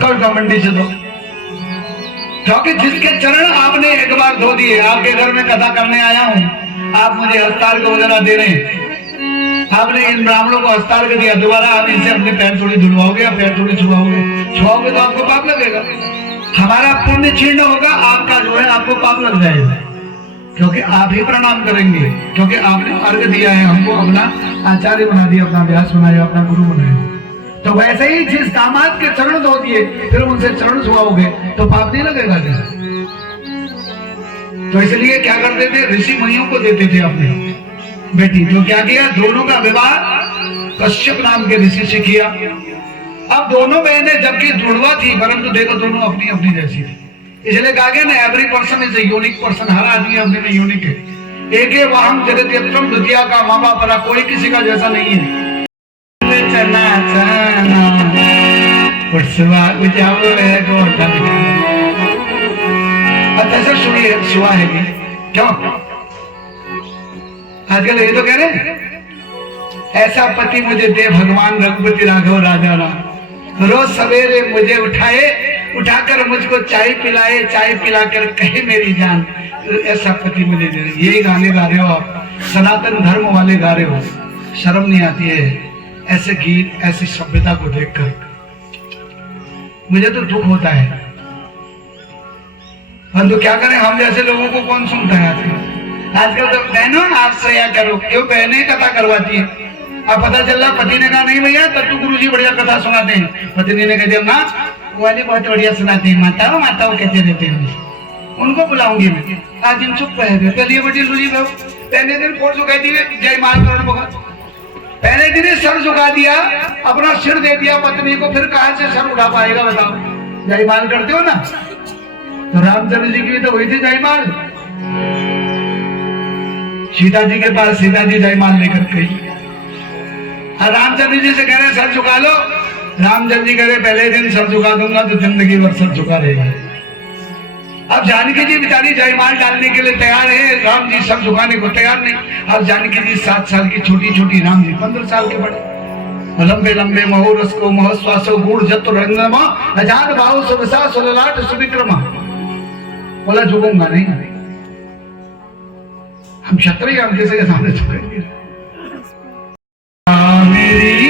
कल का मंडी से दो, क्योंकि जिसके चरण आपने एक बार धो दिए, आपके घर में कथा करने आया हूँ, आप मुझे हस्तार्घ वगैरह दे रहे हैं, आपने इन ब्राह्मणों को हस्तार्घ दिया, दोबारा आप इनसे अपने पैर थोड़ी धुलवाओगे या पैर थोड़ी छुआओगे तो आपको पाप लगेगा। हमारा पुण्य छीर्ण होगा, आपका जो है आपको पाप लग जाएगा, क्योंकि आप ही प्रणाम करेंगे, क्योंकि आपने अर्घ दिया है, हमको अपना आचार्य बना दिया, अपना व्यास बनाया, अपना गुरु बनाया। तो वैसे ही जिस दामाद के चरण धो दिए फिर उनसे चरण छुआओगे तो पाप नहीं लगेगा क्या? तो इसलिए क्या करते थे, ऋषि मुनियों को देते थे अपने बेटी। तो क्या किया, दोनों का विवाह कश्यप नाम के ऋषि से किया। अब दोनों बहनें जबकि जुड़वा थी, परंतु देखो दोनों अपनी अपनी जैसी थी। इसलिए कहा गया ना, every person is a unique person, हर आदमी अपने में यूनिक है। एक है वहम जगत यत्रम द्वितीया का मामा परा, कोई किसी का जैसा नहीं है। चना चना सुहा है क्यों? आजकल ये तो कह रहे ऐसा पति मुझे दे भगवान रघुपति राघव राजा राम, रोज सवेरे मुझे उठाकर मुझको चाय पिलाए, चाय पिलाकर कहे मेरी जान, ऐसा पति मुझे दे। यही गाने गा रहे हो आप, सनातन धर्म वाले गा रहे हो, शर्म नहीं आती है ऐसे गीत, ऐसी सभ्यता को देखकर? मुझे तो दुख होता है, परंतु क्या करें, हम जैसे लोगों को कौन सुनता है आजकल। तो बहनों आप सया करो, क्यों बहनें कथा करवाती है। अब पता चल रहा पति ने कहा नहीं भैया तत्तु गुरुजी बढ़िया कथा सुनाते हैं, पत्नी ने कह दिया ना वाले बहुत बढ़िया सुनाते हैं, माताओं कहते रहते हैं, उनको बुलाऊंगी मैं। आज दिन चुप रहे, चलिए बेटी लूजी पहले दिन फोड़ झुका दिए, जय माता, पहले दिन ही सर झुका दिया, अपना सिर दे दिया पत्नी को, फिर कहां से सर उठा पाएगा बताओ? जयमाल करते हो ना, तो रामचंद्र जी की भी तो हुई थी जयमाल। सीता जी के पास सीता जी जयमाल लेकर गई, रामचंद्र जी से कह रहे सर झुका लो, रामचंद्र जी कहते पहले दिन सर झुका दूंगा तो जिंदगी भर सर झुका रहेगा। अब जानकी जी बेचारी जयमाल डालने के लिए तैयार है, राम जी सब झुकाने को तैयार नहीं। अब जानकी जी 7 साल की छोटी छोटी, राम जी 15 साल के बड़े। लंबे लंबे महोरस को महोश्वासो गूढ़ जत रंगमा अजान भाव सुबसा सुललाट सुविक्रमा। बोला झुकूंगा नहीं, हम क्षत्रिय, हम किसी के सामने झुकेंगे। मेरी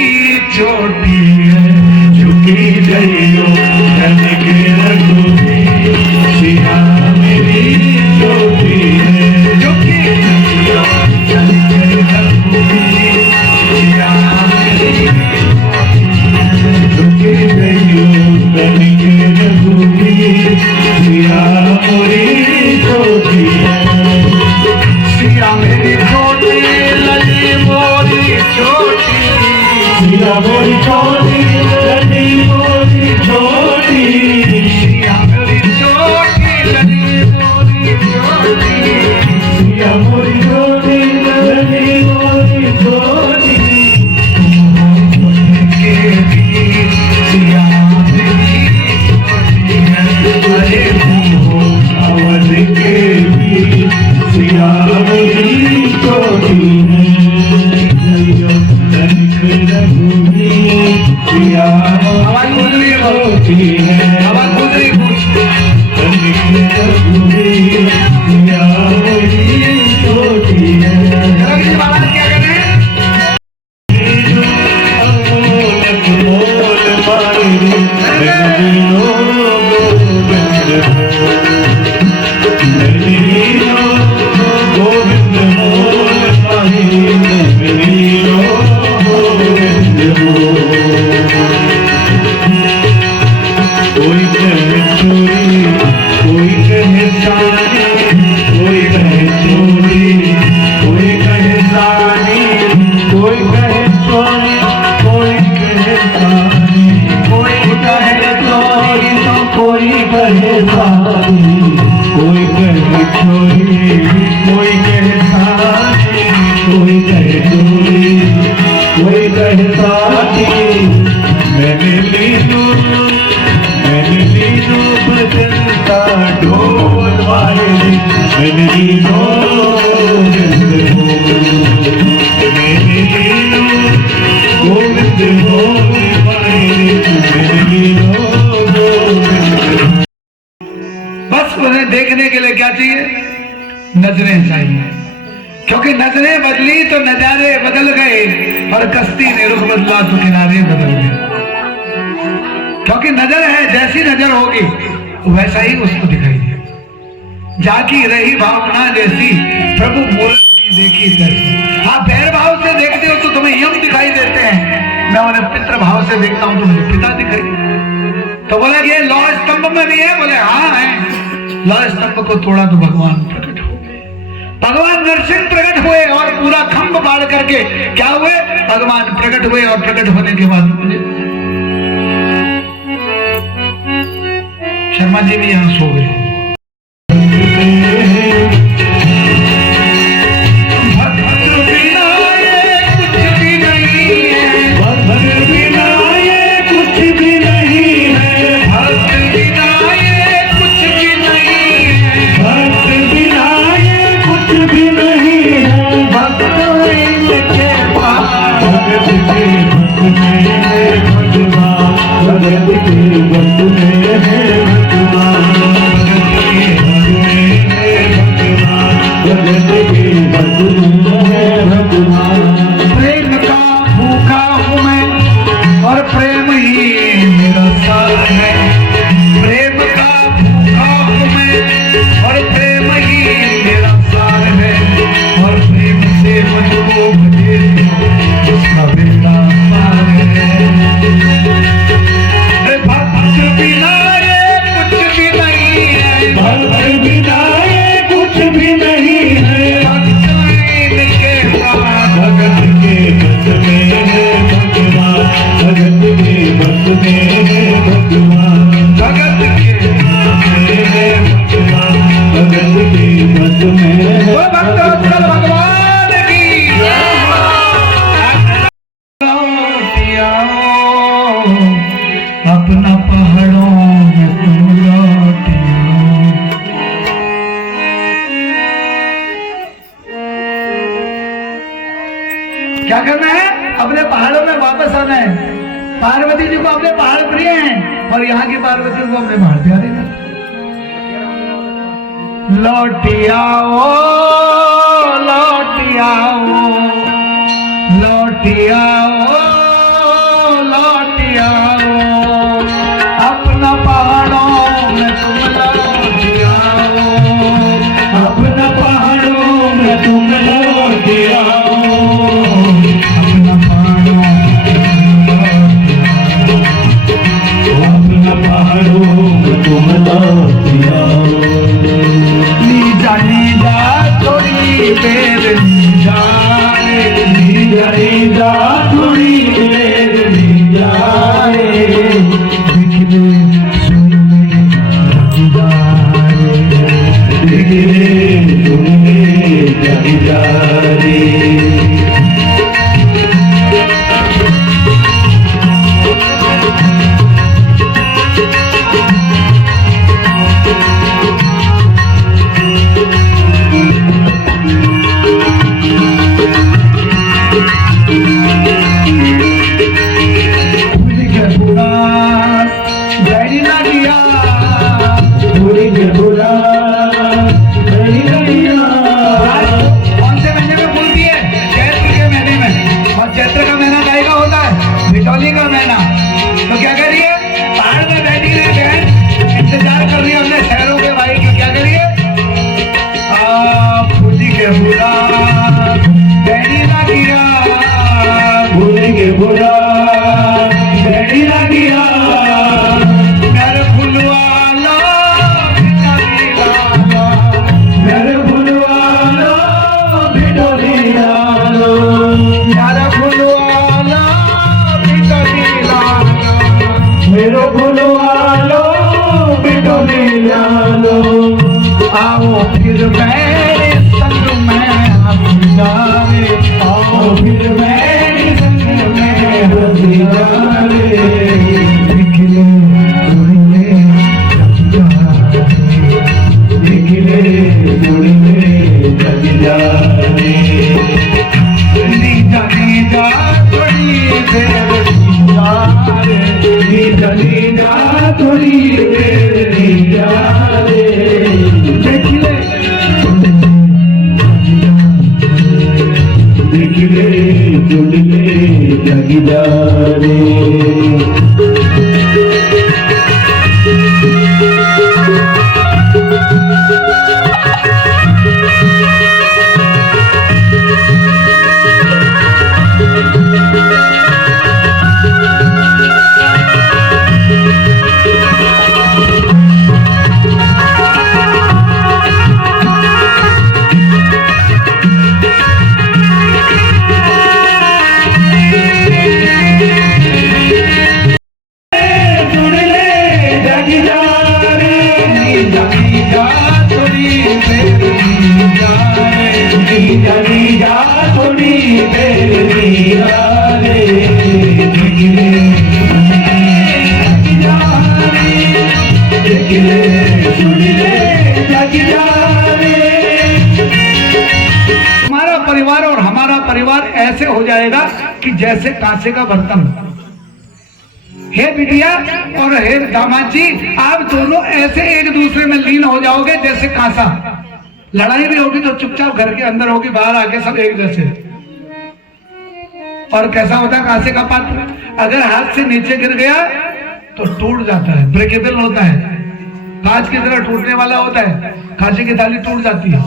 छोटी है झुकी गई सिया, मेरी छोटी है झुकी सिया, झुकी गई सिया मोरी छोटी है, सिया मेरी छोटी लली मोरी छोटी, सिया मोरी छोटी लली मोरी छोटी, सिया मेरी छोटी लली मोरी छोटी, सिया मोरी छोटी लली मोरी छोटी, के भी सिया मेरी छोटी है, अरे हो अवध के भी सिया मेरी छोटी है, सिया आवाज बोल रही है, आवाज बोल रही है, सिया मेरी छोटी है। बाबा क्या कहते हैं? कोई कहे चोरी, कोई कहे सानी, कोई कहे चोरी, कोई कहे सानी, कोई कहे चोरी, कोई कहे सानी, कोई कहे चोरी तो कोई कहे सानी, कोई कहे चोरी, कोई कहे सानी, कोई कहे चोरी, कोई कहे सानी। मैंने लीनो बजनता ढोल वाले, मैंने लीनो गोविंद हो बस उन्हें देखने के लिए क्या चाहिए? नजरें चाहिए, क्योंकि नजरें बदली तो नजारे बदल गए, और कश्ती ने रुख बदला तो किनारे बदल गए। क्योंकि नजर है, जैसी नजर होगी वैसा ही उसको दिखाई दे। जाकी रही भावना जैसी प्रभु मूर्ति देखी जैसी। आप बैर भाव से देखते हो तो तुम्हें यम दिखाई देते हैं, मैं उन्हें पितृ भाव से देखता हूं तो मुझे पिता दिखाई। तो बोला ये लौ स्तंभ में भी है? बोले हाँ है। लौ स्तंभ को तोड़ा तो भगवान प्रकट हो गए, भगवान नरसिंह प्रकट हुए और पूरा खंभ बाढ़ करके क्या हुए? भगवान प्रकट हुए, और प्रकट होने के बाद मुझे शर्मा जी भी यहाँ सो गए। प्रेम का भूखा हूँ मैं और प्रेम ही मेरा सार है। प्रेम का भूखा हूँ मैं और प्रेम ही मेरा सार है, और प्रेम से मुझको भजे उसका बेड़ा पार है। भक्त बिना ये कुछ भी नहीं है, भक्त बिना ये कुछ भी नहीं है। भगत के बस में है भगवान, भगत के बस में है भगवान, भगत के बस में है भगवान, भगत के बस में है भगवान की। पार्वती जी को अपने पहाड़ प्रिय हैं और यहाँ की पार्वती को अपने पहाड़ प्यारे हैं। लौटियाओ लौटियाओ लौटियाओ लौटियाओ अपना पहाड़ों में तुम लौटियाओ अपना पहाड़ों में तुम लौटियाओ अपना पहाड़ों अपना पहाड़ों में तुम लौटियाओ नीजा नीजा थोड़ी देर नीजा नीजा नीजा थोड़ी देर नीजा आओ फिर मेरे संग में हंसी आओ फिर मेरे संग में हंसी हमारा परिवार और हमारा परिवार ऐसे हो जाएगा कि जैसे कांसे का बर्तन। हे बिटिया और हे दामाद जी, आप दोनों ऐसे एक दूसरे में लीन हो जाओगे जैसे कांसा। लड़ाई भी होगी तो चुपचाप घर के अंदर होगी, बाहर आके सब एक जैसे। और कैसा होता है कांसे का पात्र? अगर हाथ से नीचे गिर गया तो टूट जाता है, ब्रेकेबल होता है, कांच की तरह टूटने वाला होता है। कांचे की थाली टूट जाती है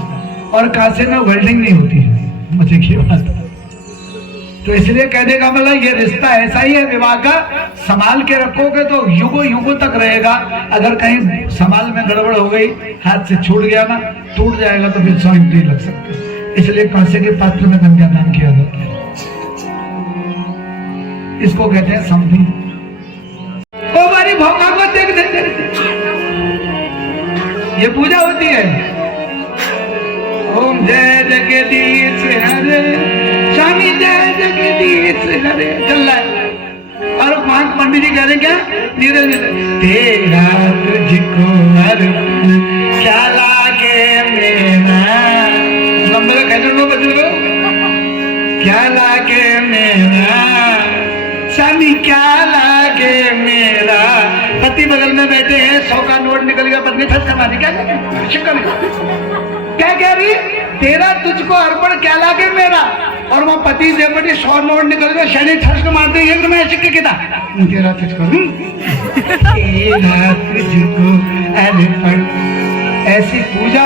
और कांसे में वेल्डिंग नहीं होती है। मुझे की बात, तो इसलिए कहने का मतलब ये रिश्ता ऐसा ही है विवाह का, संभाल के रखोगे तो युगों युगों तक रहेगा। अगर कहीं संभाल में गड़बड़ हो गई, हाथ से छूट गया ना, टूट जाएगा तो फिर स्वाइप नहीं लग सकता। इसलिए कांसे के पात्र में कन्यादान किया जाता है। इसको कहते हैं समधी। ओ हमारी भोगा को देख देख, ये पूजा होती है। ओम जय जगदीश हरे, स्वामी जय जगदीश हरे चल रहा है। और पांच पंडित जी कह रहे क्या? धीरे धीरे तेरा तुझको अर्पण क्या लागे मेरा, नंबर कैसे लो बदल क्या लागे मेरा स्वामी क्या लागे अपने खर्च करवाने क्या शिक्का नहीं। क्या कह रही? तेरा तुझको अर्पण क्या लागे मेरा, और वो पति देवटी 100 नोट निकल गए, शनि ठर्ष मारते हैं तो मैं सिक्के किता तेरा तुझको तेरा तुझको अर्पण। ऐसी पूजा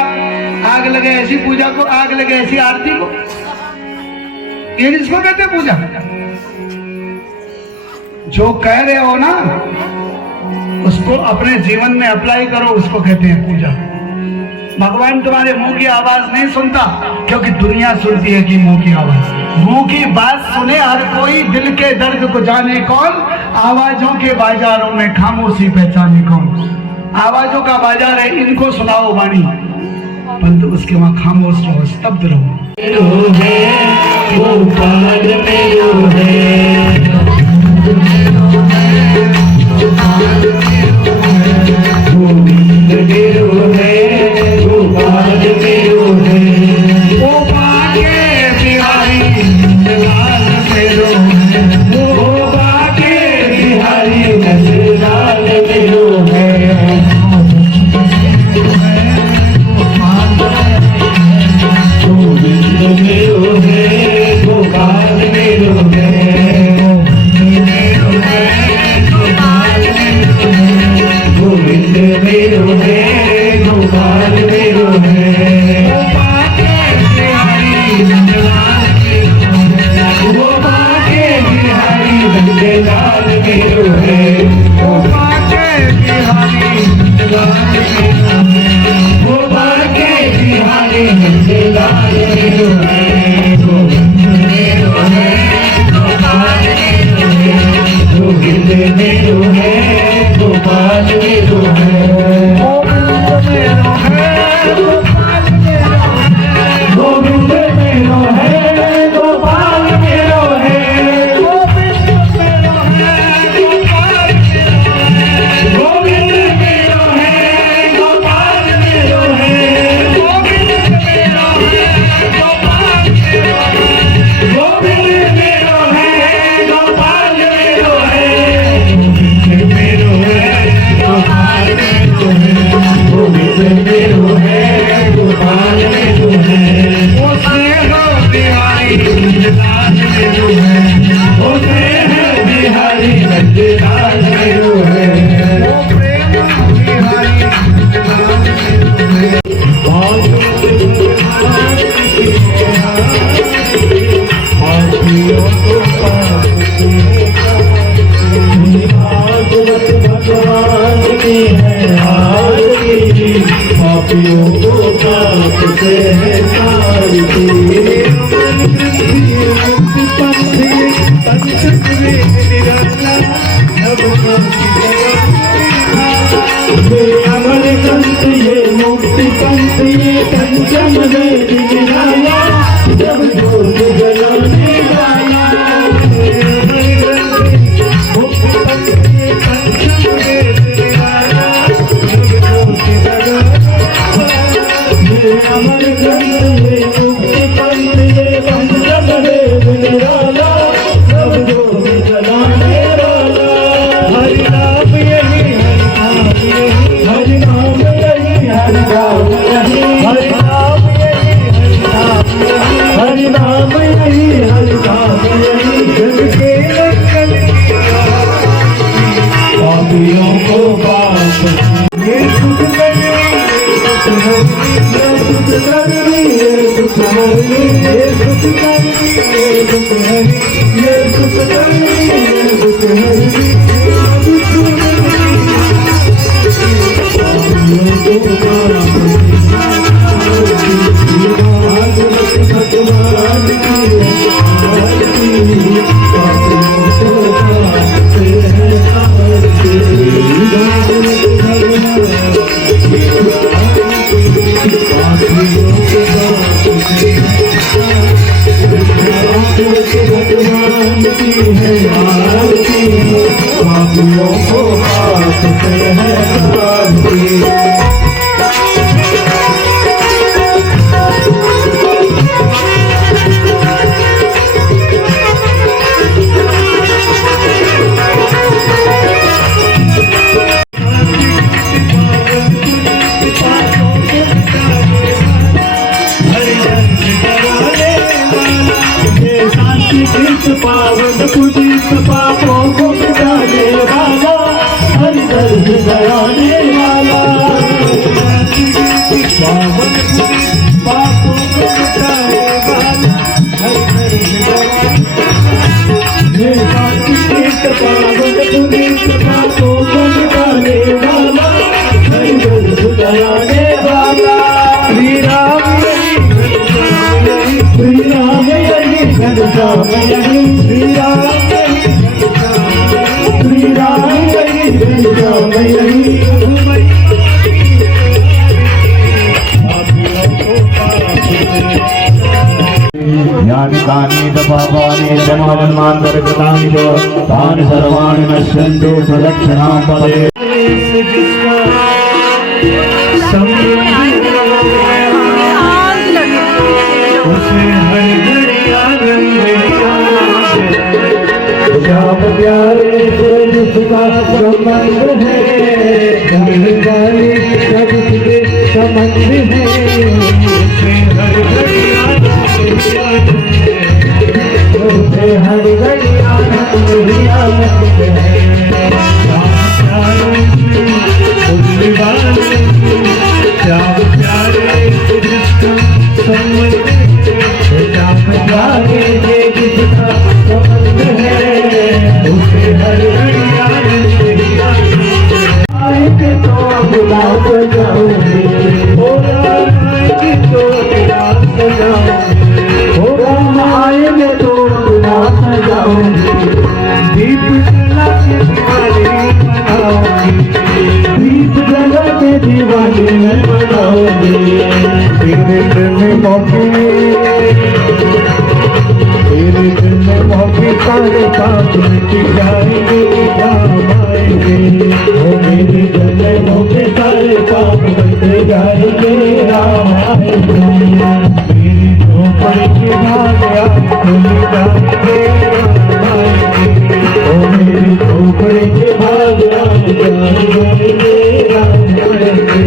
आग लगे, ऐसी पूजा को आग लगे, ऐसी आरती को, ये जिसको कहते हैं पूजा। जो कह रहे हो ना उसको अपने जीवन में अप्लाई करो, उसको कहते हैं पूजा। भगवान तुम्हारे मुंह की आवाज नहीं सुनता, क्योंकि दुनिया सुनती है कि मुंह की आवाज। मुंह की बात सुने हर कोई, दिल के दर्द को जाने कौन, आवाजों के बाजारों में खामोशी पहचाने कौन। आवाजों का बाजार है, इनको सुनाओ वाणी, परंतु उसके वहां खामोश रहो, स्तब्ध रहो। घनश्याम यही श्री राम यही घनश्याम श्री राम यही घनश्याम यही यानि कानि च पापानि जन्मान्तरकृतानि च तानि सर्वाणि नश्यन्तु प्रदक्षिणां पदे उसे हर घड़ी जाप प्यारे से जिसका संबंध है वाले सबके संबंध है उसे हर घड़ी उसे हर घड़ी आनंद है जाप प्यारे से जिसका संबंध जिसका संबंध है उसे हर घड़ी आएंगे तो गुलाब जाऊंगी आएंगे तो गुलाब जाऊंगी आएंगे तो गुलाब जाऊंगी दीप जला के दीवानी बनाऊंगी दीप जला के दीवानी में बनाऊंगी तेरे दिल में तेरे दिल में मौके सारे पाप मिट जाएंगे राम आएंगे ओ मेरे दिल में मौके सारे पाप मिट जाएंगे राम आएंगे मेरी झोपड़ी के भाग खुल जाएंगे राम आएंगे ओ मेरी झोपड़ी के भाग जाएंगे राम आएंगे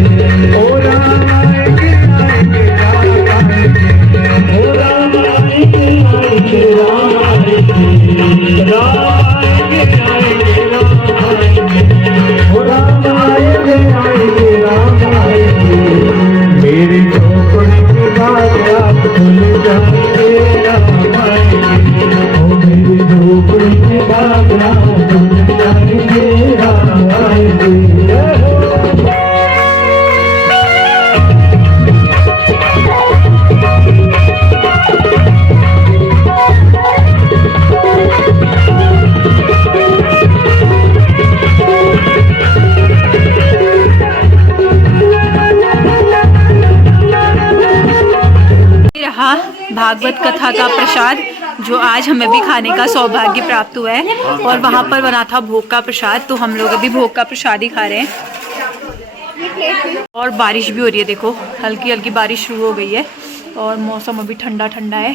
ओ राम आएंगे आएंगे राम आएंगे ओ राम आएंगे आएंगे राम आएंगे राम आएंगे आएंगे राम आएंगे ओ राम आएंगे आएंगे राम आएंगे मेरी झोपड़ी के बाग खुल जाएंगे राम आएंगे ओ मेरी झोपड़ी के बाग खुल जाएंगे राम आएंगे रहा भागवत कथा का प्रसाद जो आज हमें भी खाने का सौभाग्य प्राप्त हुआ है और वहाँ पर बना था भोग का प्रसाद, तो हम लोग अभी भोग का प्रसाद ही खा रहे हैं। और बारिश भी हो रही है, देखो हल्की हल्की बारिश शुरू हो गई है और मौसम अभी ठंडा ठंडा है।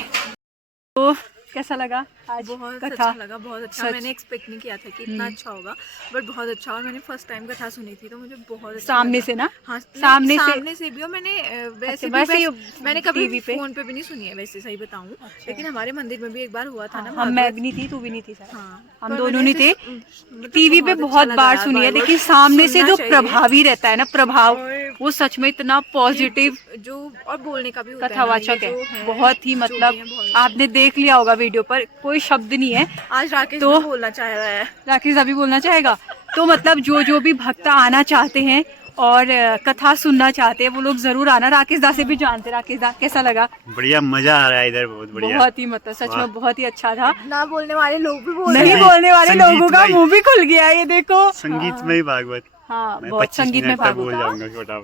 तो कैसा लगा आज? बहुत कथा अच्छा लगा, बहुत अच्छा। मैंने एक्सपेक्ट नहीं किया था कि इतना अच्छा होगा, बट बहुत अच्छा। और मैंने फर्स्ट टाइम कथा सुनी थी तो मुझे बहुत अच्छा सामने लगा। से ना, हाँ, सामने से भी। और मैंने वैसे मैंने कभी टीवी पे फोन पे भी नहीं सुनी है वैसे, सही बताऊं। लेकिन हमारे मंदिर में भी एक बार हुआ था ना। हम मैं भी नहीं थी, तू भी नहीं थी सर। हाँ, हम दोनों नहीं थे। टीवी पे बहुत बार सुनी है, लेकिन सामने से जो प्रभावी रहता है ना, प्रभाव, वो सच में इतना पॉजिटिव जो और बोलने का भी होता कथावाचक है। बहुत ही मतलब आपने देख लिया होगा वीडियो पर, कोई शब्द नहीं है। आज राकेश तो भी बोलना चाह रहा है, राकेश अभी बोलना चाहेगा। तो मतलब जो भी भक्त आना चाहते हैं और कथा सुनना चाहते हैं वो लोग जरूर आना। राकेश दा से भी जानते। राकेश दा कैसा लगा? बढ़िया, मजा आ रहा है इधर, बहुत बढ़िया, बहुत ही मतलब सच में बहुत ही अच्छा था। ना बोलने वाले लोग भी बोल नहीं बोलने वाले लोगों का मुंह भी खुल गया, ये देखो। संगीत में ही भागवत। हाँ, मैं बहुत 25 संगीत में मिनट तक भागवत बोल जाऊंगा छोटा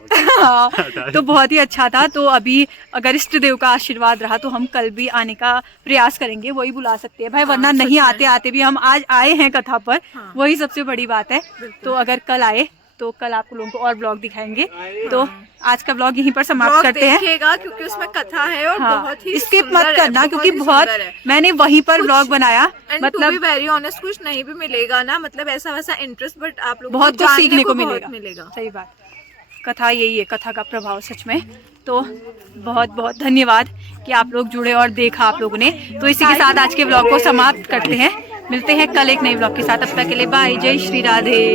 हाँ, तो बहुत ही अच्छा था। तो अभी अगर इष्ट देव का आशीर्वाद रहा तो हम कल भी आने का प्रयास करेंगे, वही बुला सकते हैं भाई, वरना नहीं आते आते भी हम आज आए हैं कथा पर, वही सबसे बड़ी बात है। तो अगर कल आए तो कल आप लोगों को और ब्लॉग दिखाएंगे। तो आज का ब्लॉग यहीं पर समाप्त करते हैं, क्योंकि उसमें कथा है और बहुत ही स्किप मत करना, क्योंकि बहुत मैंने वहीं पर ब्लॉग बनाया। मतलब वेरी ऑनेस्ट कुछ नहीं भी मिलेगा ना, मतलब ऐसा वैसा इंटरेस्ट, बट आप लोग बहुत कुछ सीखने को मिलेगा। सही बात, कथा यही है, कथा का प्रभाव सच में। तो बहुत बहुत धन्यवाद कि आप लोग जुड़े और देखा आप लोगों ने। तो इसी के साथ आज के ब्लॉग को समाप्त करते हैं, मिलते हैं कल एक नए ब्लॉग के साथ। अब तक के लिए बाय, जय श्री राधे।